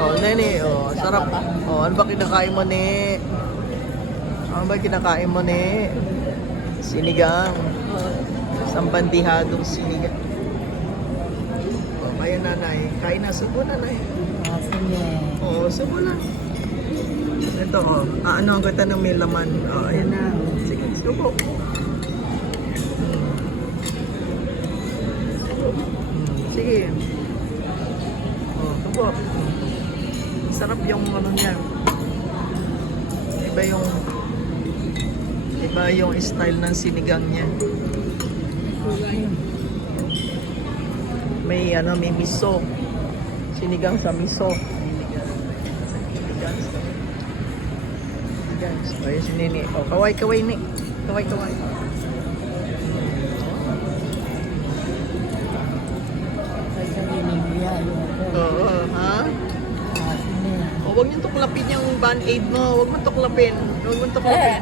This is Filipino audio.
Oh, nene, oh, sarap. Oh, ano ba kinakain mo, ne? Ano ba kinakain mo, ne? Sinigang. Sambandihadong sinigang. Oh, kaya nanay. Kain na, subo nanay. Oo, subo na. Ito, oh. Ano ang gata ng may laman? Oh, ayan na. Sige, subo. Sige. Oh, subo. Sarap yung ano niya. Iba yung style ng sinigang niya. May ano, may miso. Sinigang sa miso. Sinigang. Ayun si Nini. Oh, kaway-kaway ni. Kaway-kaway. Oo, ha? O, huwag niyong tuklapin yung band-aid mo. Huwag mo tuklapin. Huwag mo tuklapin.